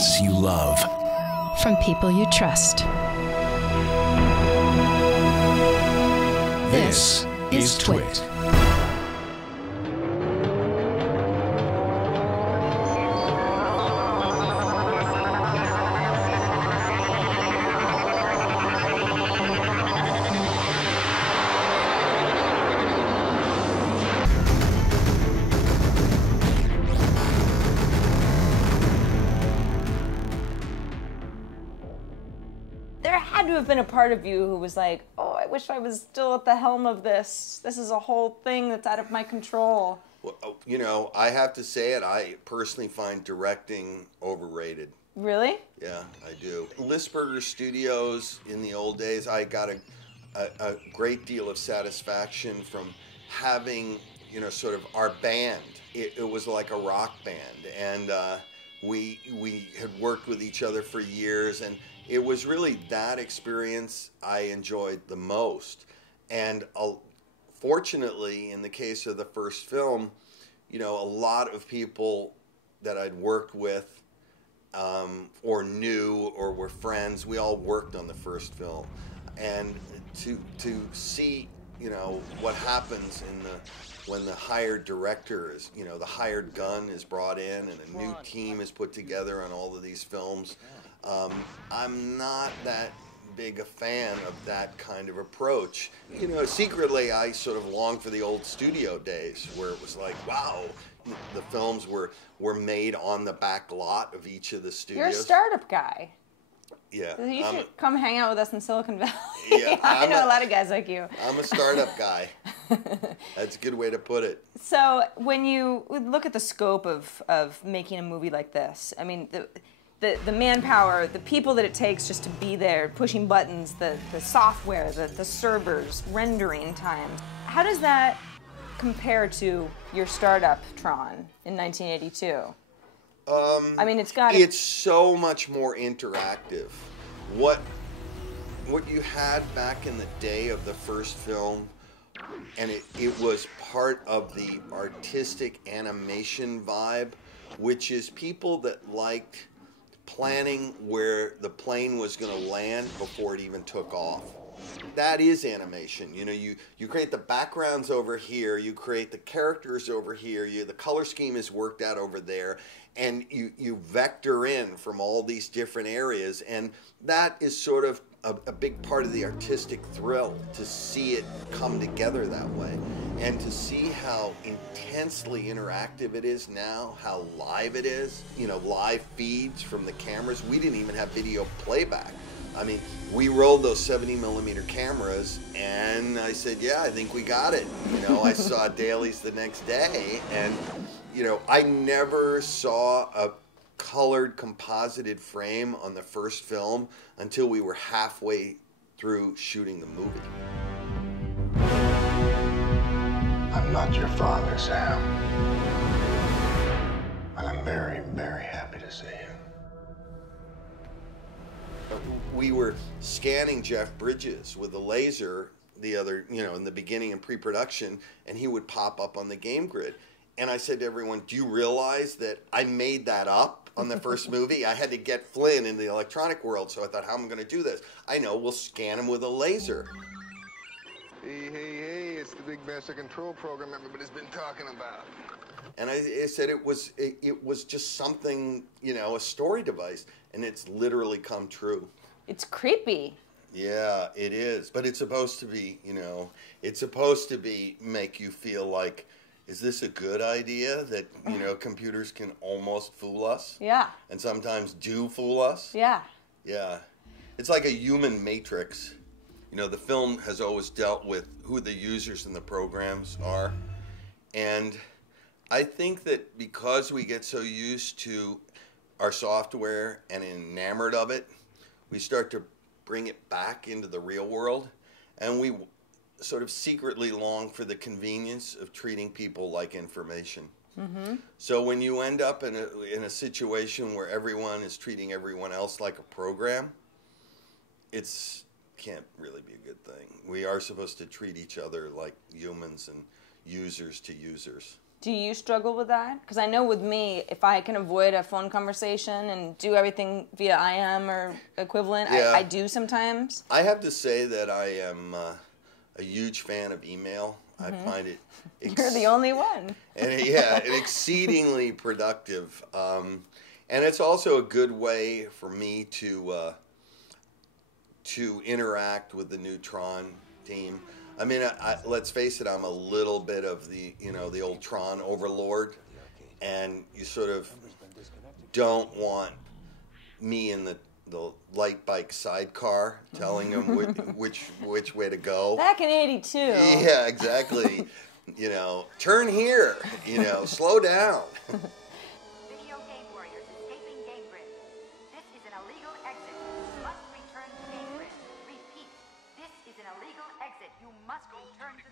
podcasts you love. From people you trust. This is TWiT. To have been a part of you who was like, oh, I wish I was still at the helm of this. This is a whole thing that's out of my control. Well, you know, I have to say it, I personally find directing overrated. Really? Yeah, I do. Lisberger Studios in the old days, I got a great deal of satisfaction from having, you know, sort of our band. It was like a rock band, and we had worked with each other for years, and it was really that experience I enjoyed the most. And fortunately, in the case of the first film, you know, a lot of people that I'd worked with or knew or were friends, we all worked on the first film. And to see, you know, what happens when the hired director is, you know, the hired gun is brought in and a new team is put together on all of these films. I'm not that big a fan of that kind of approach. You know, secretly I sort of long for the old studio days where it was like, wow, the films were made on the back lot of each of the studios. You're a startup guy. Yeah. You should come hang out with us in Silicon Valley. Yeah, I know a lot of guys like you. I'm a startup guy. That's a good way to put it. So when you look at the scope of making a movie like this, I mean, the manpower, the people that it takes just to be there, pushing buttons, the software, the servers, rendering times. How does that compare to your startup, TRON, in 1982? I mean, it's so much more interactive. What you had back in the day of the first film, and it was part of the artistic animation vibe, which is people that liked planning where the plane was going to land before it even took off. That is animation. You know, you create the backgrounds over here, you create the characters over here, the color scheme is worked out over there, and you vector in from all these different areas, and that is sort of a big part of the artistic thrill, to see it come together that way. And to see how intensely interactive it is now, how live it is, you know, live feeds from the cameras. We didn't even have video playback. I mean, we rolled those 70mm cameras, and I said, yeah, I think we got it. You know, I saw dailies the next day, and, you know, I never saw a colored composited frame on the first film until we were halfway through shooting the movie. I'm not your father, Sam. And I'm very, very happy to see you. We were scanning Jeff Bridges with a laser the other, you know, in the beginning in pre-production, and he would pop up on the game grid. And I said to everyone, do you realize that I made that up on the first movie? I had to get Flynn in the electronic world, so I thought, how am I going to do this? I know, we'll scan him with a laser. Hey, it's the big master control program everybody's been talking about. And I said it was just something, you know, a story device, and it's literally come true. It's creepy. Yeah, it is. But it's supposed to be, you know, it's supposed to be make you feel like, is this a good idea that, you know, computers can almost fool us? Yeah. And sometimes do fool us? Yeah. Yeah. It's like a human matrix. You know, the film has always dealt with who the users in the programs are. And I think that because we get so used to our software and enamored of it, we start to bring it back into the real world, and we sort of secretly long for the convenience of treating people like information. Mm-hmm. So when you end up in a situation where everyone is treating everyone else like a program, it's can't really be a good thing. We are supposed to treat each other like humans and users to users. Do you struggle with that? Because I know with me, if I can avoid a phone conversation and do everything via IM or equivalent, Yeah. I do sometimes. I have to say that I am a huge fan of email. I find it... You're the only one. And yeah, and exceedingly productive. And it's also a good way for me to interact with the new TRON team. I mean, let's face it, I'm a little bit of the, the old TRON overlord, and you sort of don't want me in the light bike sidecar telling them which way to go. Back in '82. Yeah, exactly. Turn here, slow down. Video game warriors escaping game grid. This is an illegal exit. You must return to game grid. Repeat, this is an illegal exit. You must return to